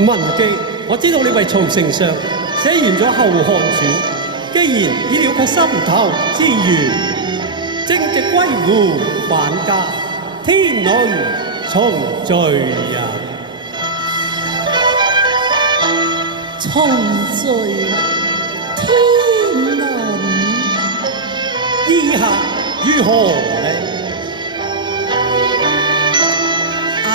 文記，我知道你為曹丞相寫完咗《後漢傳》，既然已了卻心頭之緣，正值歸戶還家，天倫重聚呀！重聚天倫，意下如何呢？啊！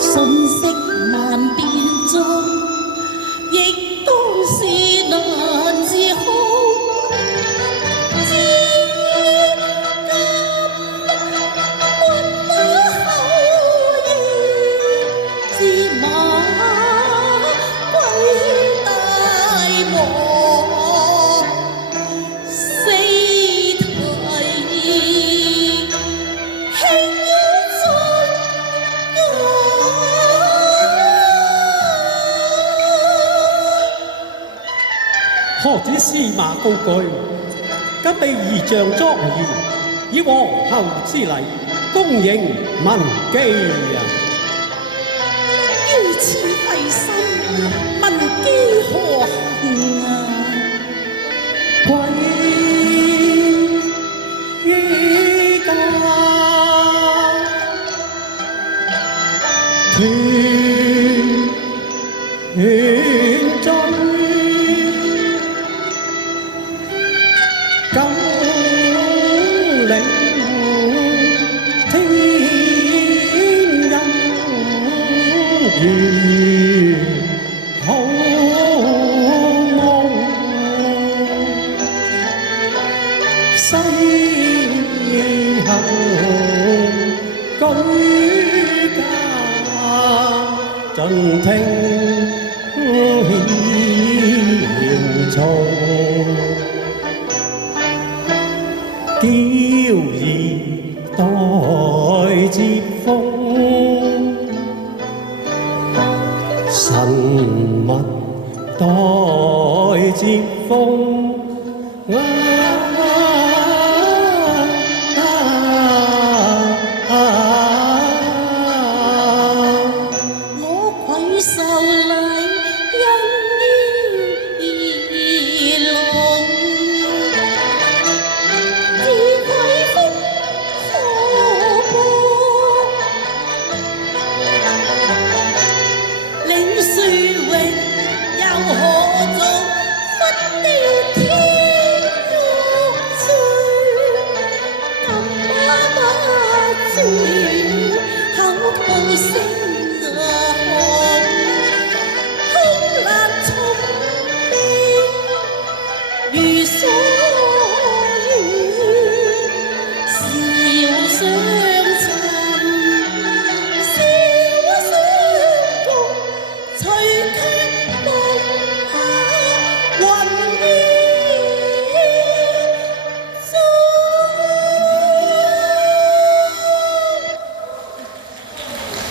瞬息萬變中，亦都是難自控。至今軍馬後裔，知馬歸大王，死題輕於何止司馬高居，今被儀仗莊嚴，以皇后之禮，恭迎文姬呀！於此費心，文姬何幸啊？歸於家，團聚。九嶺天恩如好夢，西行居家，盡聽獻奏。嬌兒待接風，神物待接風。我愧受禮，因於兒郎。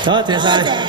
多謝晒。